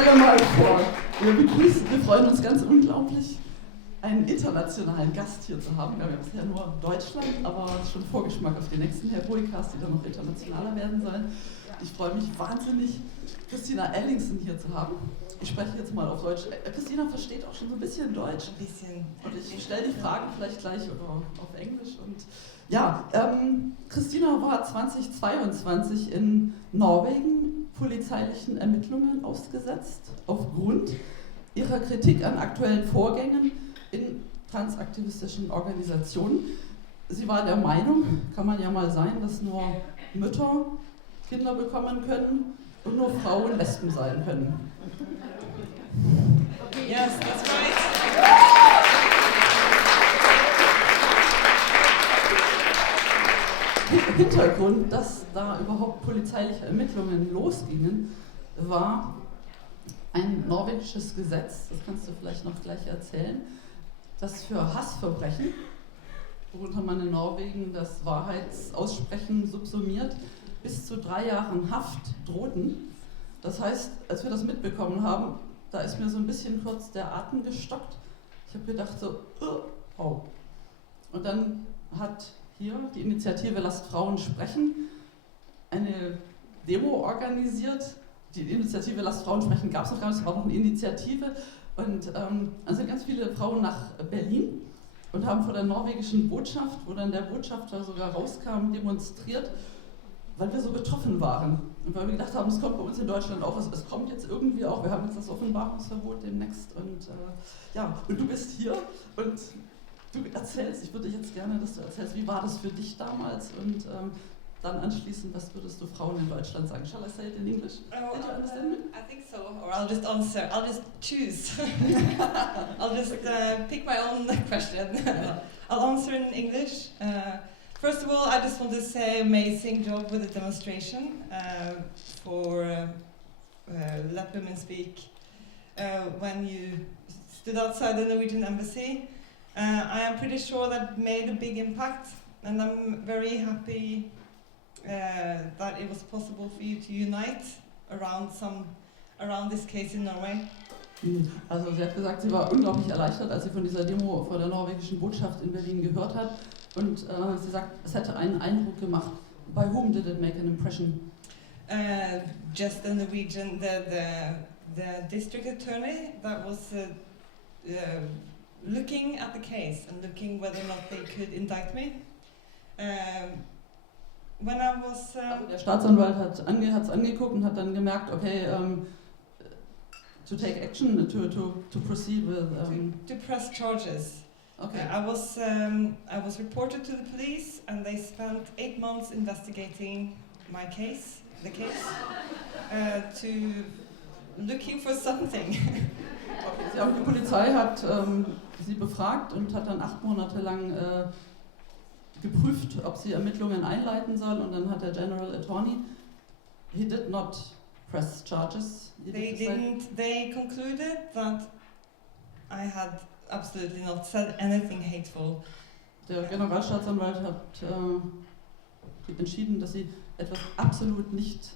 Stell dir mal vor, wir freuen uns ganz unglaublich, einen internationalen Gast hier zu haben. Wir haben ja bisher nur Deutschland, aber schon Vorgeschmack auf die nächsten Heroicas, die dann noch internationaler werden sollen. Ich freue mich wahnsinnig, Christina Ellingsen hier zu haben. Ich spreche jetzt mal auf Deutsch. Christina versteht auch schon so ein bisschen Deutsch. Ein bisschen. Und ich stelle die Fragen vielleicht gleich oder auf Englisch. Und ja, Christina war 2022 in Norwegen polizeilichen Ermittlungen ausgesetzt, aufgrund ihrer Kritik an aktuellen Vorgängen in transaktivistischen Organisationen. Sie war der Meinung, kann man ja mal sein, dass nur Mütter Kinder bekommen können und nur Frauen Lesben sein können. Yes, that's right. Hintergrund, dass da überhaupt polizeiliche Ermittlungen losgingen, war ein norwegisches Gesetz, das kannst du vielleicht noch gleich erzählen, das für Hassverbrechen, worunter man in Norwegen das Wahrheitsaussprechen subsumiert, bis zu 3 Jahren Haft drohten. Das heißt, als wir das mitbekommen haben, da ist mir so ein bisschen kurz der Atem gestockt. Ich habe gedacht so, oh. Und dann hat hier die Initiative Lasst Frauen sprechen eine Demo organisiert. Die Initiative Lasst Frauen sprechen gab es noch gar nicht, es war noch eine Initiative. Und dann sind ganz viele Frauen nach Berlin und haben vor der norwegischen Botschaft, wo dann der Botschafter sogar rauskam, demonstriert, weil wir so betroffen waren. Und weil wir gedacht haben, es kommt bei uns in Deutschland auch, es kommt jetzt irgendwie auch, wir haben jetzt das Offenbarungsverbot demnächst. Und ja, und du bist hier und du erzählst, ich würde jetzt gerne, dass du erzählst, wie war das für dich damals und dann anschließend, was würdest du Frauen in Deutschland sagen? Shall I say it in English? Did you understand me? I think so, or I'll just answer, I'll just choose. I'll just pick my own question. I'll answer in English. First of all, I just want to say amazing job with the demonstration for Let Women Speak. When you stood outside the Norwegian embassy, I am pretty sure that made a big impact, and I'm very happy that it was possible for you to unite around this case in Norway. Also sie hat gesagt, sie war unglaublich erleichtert, als sie von dieser Demo vor der norwegischen Botschaft in Berlin gehört hat. Und sie sagt, es hätte einen Eindruck gemacht. By whom did it make an impression? Just the Norwegian, the district attorney that was looking at the case and looking whether or not they could indict me. When I was also der Staatsanwalt hat's angeguckt und hat dann gemerkt, okay, to take action, to proceed with to press charges. Okay. I was reported to the police, and they spent 8 months investigating my case, the case, to looking for something. Okay. Die Polizei hat sie befragt und hat dann 8 Monate lang geprüft, ob sie Ermittlungen einleiten soll, und dann hat der General Attorney, he did not press charges. They concluded that I had absolutely not said anything hateful. Der Generalstaatsanwalt hat entschieden, dass sie etwas absolut nicht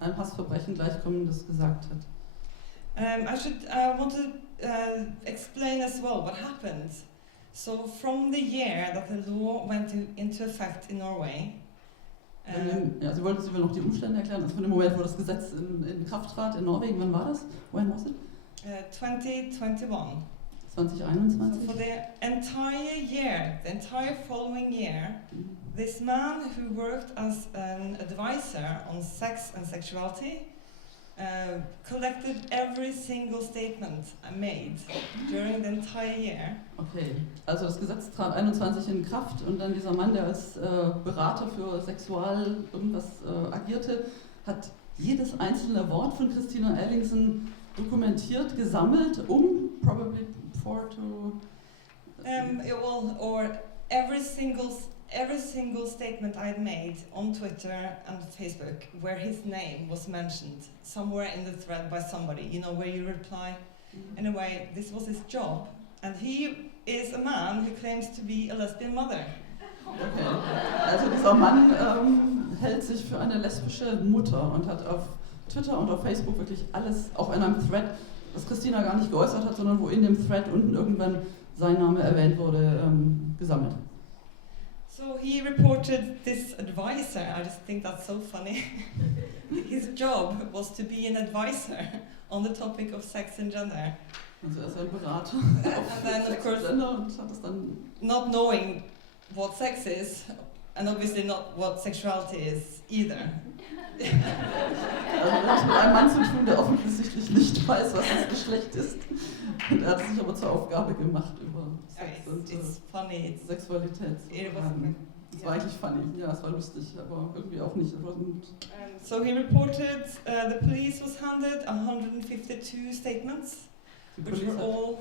einem Hassverbrechen Gleichkommendes gesagt hat. I want to explain as well what happened. So from the year that the law went into effect in Norway. Ja, sie will noch die Umstände erklären. Also von dem Moment, wo das Gesetz in Kraft trat in Norwegen, wann war das? When was it? 2021. 2021. So for the entire following year, this man who worked as an advisor on sex and sexuality collected every single statement I made during the entire year. Okay, also das Gesetz trat 21 in Kraft und dann dieser Mann, der als Berater für Sexual irgendwas agierte, hat jedes einzelne Wort von Christina Ellingsen dokumentiert, gesammelt, probably or every single statement I'd made on Twitter and Facebook where his name was mentioned somewhere in the thread by somebody, you know, where you reply. Anyway, this was his job, and he is a man who claims to be a lesbian mother. Okay, also dieser Mann hält sich für eine lesbische Mutter und hat auf Twitter und auf Facebook wirklich alles, auch in einem Thread, das Christina gar nicht geäußert hat, sondern wo in dem Thread unten irgendwann sein Name erwähnt wurde, gesammelt. So he reported this advisor. I just think that's so funny. His job was to be an advisor on the topic of sex and gender. Also er ist ein Berater And then of course, Gender und hat es dann not knowing what sex is, and obviously not what sexuality is either. Also wir haben es mit einem Mann zu tun, der offensichtlich nicht weiß, was das Geschlecht ist. Und er hat sich aber zur Aufgabe gemacht, über Sex und It's funny. Sexualität zu reden. Es war eigentlich funny, ja, es war lustig, aber irgendwie auch nicht. So he reported the police was handed 152 statements, which were all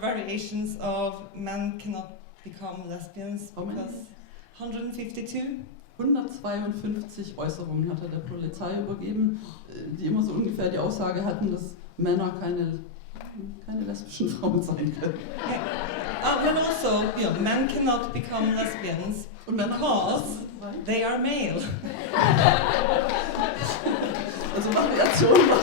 variations of men cannot become lesbians because 152. 152 Äußerungen hat er der Polizei übergeben, die immer so ungefähr die Aussage hatten, dass Männer keine lesbischen Frauen sein können. And also, men cannot become lesbians because they are male. Also Variation war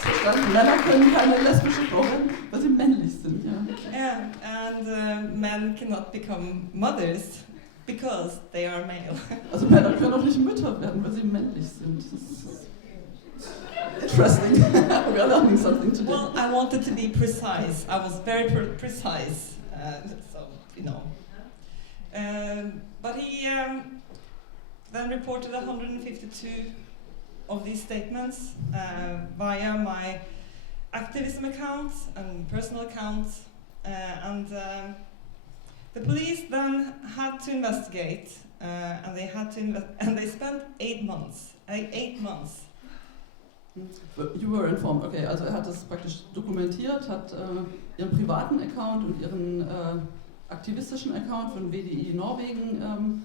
verstanden. Männer können keine lesbischen Frauen werden, weil sie männlich sind. Ja. And men cannot become mothers because they are male. Also Männer können auch nicht Mütter werden, weil sie männlich sind. Das ist interesting. We are learning something today. Well, I wanted to be precise. I was very precise. So, you know. But he then reported 152 of these statements via my activism account and personal account, and the police then had to investigate, and they spent 8 months. 8 months. You were informed. Okay, also er hat das praktisch dokumentiert, hat ihren privaten Account und ihren aktivistischen Account von WDI Norwegen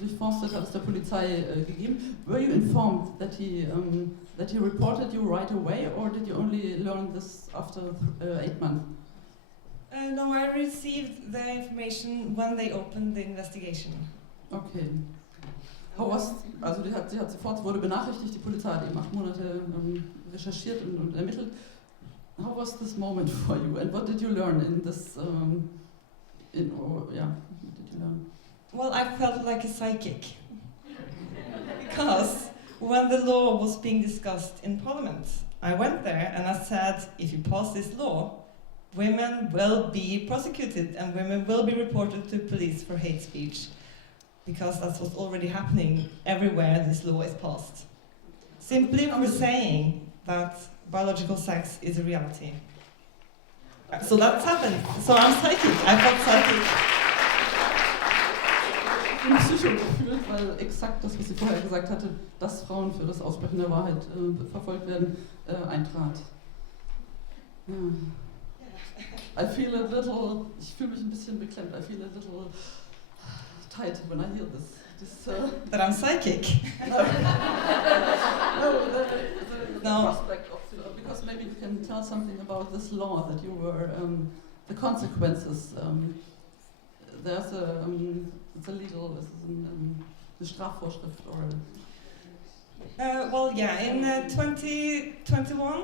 durchforstet, hat es der Polizei gegeben. Were you informed that he reported you right away, or did you only learn this after 8 months? No, I received the information when they opened the investigation. Okay. Also sie hat sofort, wurde benachrichtigt, die Polizei hat eben 8 Monate recherchiert und ermittelt. How was this moment for you, and what did you learn in this, what did you learn? Well, I felt like a psychic. Because when the law was being discussed in Parliament, I went there and I said, if you pass this law, women will be prosecuted and women will be reported to police for hate speech. Because that's what's already happening everywhere this law is passed. Simply for saying that biological sex is a reality. So that's happened. So I'm psychic. I felt psychic. Ich bin psycho gefühlt, weil exakt das, was sie vorher gesagt hatte, dass Frauen für das Aussprechen der Wahrheit verfolgt werden, eintrat. Ja. Ich fühle mich ein bisschen beklemmt. I feel a little tight when I hear this. That I'm psychic. No, prospect of, because maybe you can tell something about this law that you were, the consequences. There's it's a legal, the Strafvorschrift or. Well, yeah, in 2021,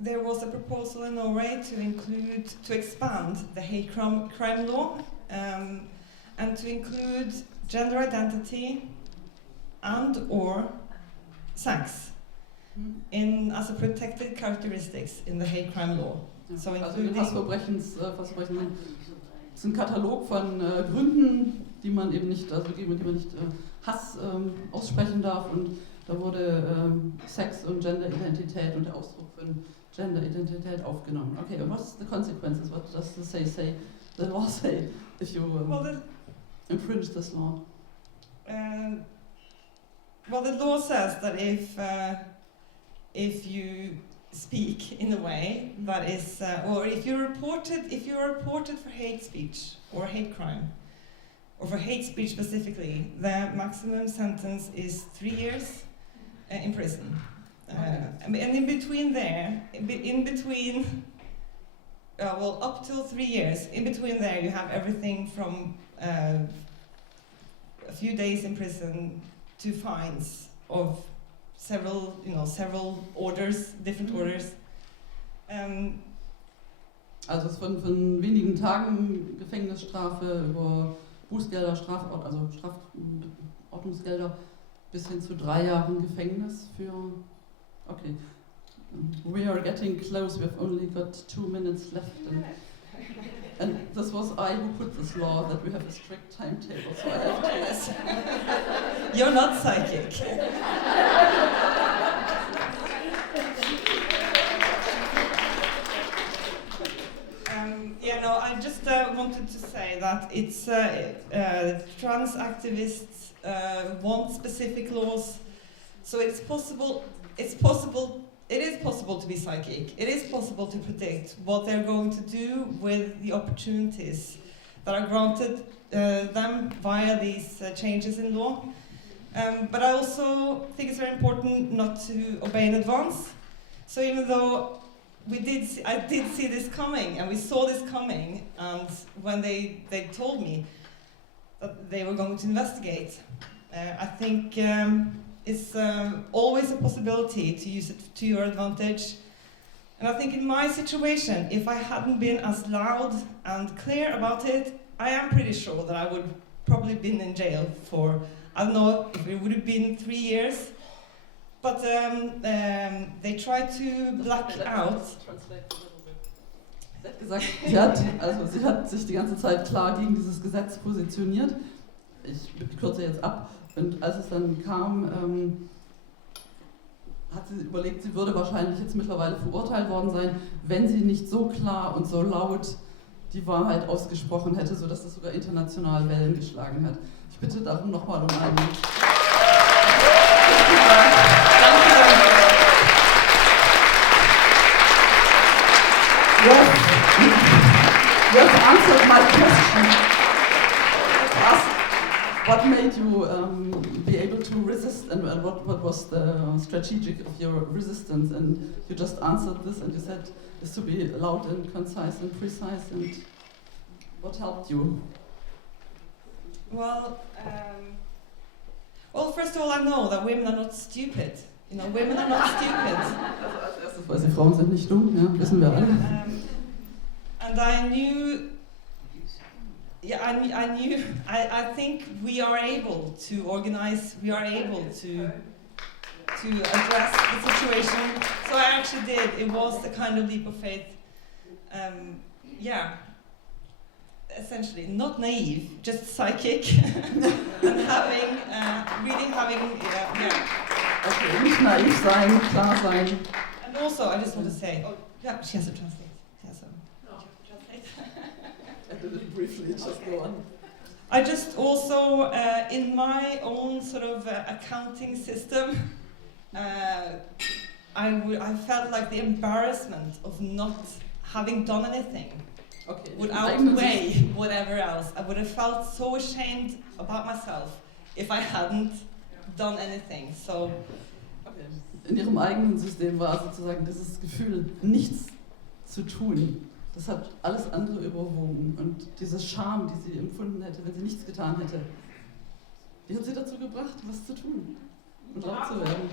there was a proposal in Norway to expand the hate crime law and to include gender identity and or sex as a protected characteristics in the hate crime law. Ja. So also in Hassverbrechen ist ein Katalog von Gründen, die man eben nicht, die man nicht Hass aussprechen darf, und da wurde Sex und Genderidentität und der Ausdruck von Genderidentität aufgenommen. Okay, and what's the consequences? What does the law say if you infringe this law? Well, the law says that if you speak in a way that is, or if you're reported for hate speech or hate crime, or for hate speech specifically, the maximum sentence is 3 years in prison. And in between there, up till 3 years, in between there you have everything from a few days in prison to fines of several orders, different orders. Also es von wenigen Tagen Gefängnisstrafe über Bußgelder, Strafordnungsgelder bis hin zu 3 Jahren Gefängnis für... Okay. We are getting close, we've only got 2 minutes left. And this was I who put this law that we have a strict timetable, so I have to... Yes. You're not psychic. I just wanted to say that it's trans activists want specific laws, so it is possible to be psychic. It is possible to predict what they're going to do with the opportunities that are granted them via these changes in law. But I also think it's very important not to obey in advance. So even though I did see this coming, and we saw this coming, and when they told me that they were going to investigate, I think it's always a possibility to use it to your advantage. And I think in my situation, if I hadn't been as loud and clear about it, I am pretty sure that I would probably been in jail for, I don't know if it would have been 3 years. But they try to black out. Sie hat sich die ganze Zeit klar gegen dieses Gesetz positioniert. Ich kürze jetzt ab. Und als es dann kam, hat sie überlegt, sie würde wahrscheinlich jetzt mittlerweile verurteilt worden sein, wenn sie nicht so klar und so laut die Wahrheit ausgesprochen hätte, sodass das sogar international Wellen geschlagen hat. Ich bitte darum nochmal um einen... Yes, answered my question. What made you be able to resist, and what was the strategic of your resistance? And you just answered this, and you said is to be loud and concise and precise. And what helped you? Well, first of all, I know that women are not stupid. Women are not stupid. Als erstes, weil sie Frauen sind nicht dumm, ja, wissen wir alle. And I knew. I think we are able to organize. We are able to address the situation. So I actually did. It was a kind of leap of faith. Essentially, not naive, just psychic, and really having. Okay, nicht naiv sein, klar sein. And also, I just want to say, she has to translate. Briefly, just go on. I just also, in my own sort of accounting system, I felt like the embarrassment of not having done anything would outweigh whatever else. I would have felt so ashamed about myself if I hadn't done anything. So. In ihrem eigenen System war sozusagen dieses Gefühl, nichts zu tun. Das hat alles andere überwogen, und diese Scham, die sie empfunden hätte, wenn sie nichts getan hätte, die hat sie dazu gebracht, was zu tun und laut zu werden.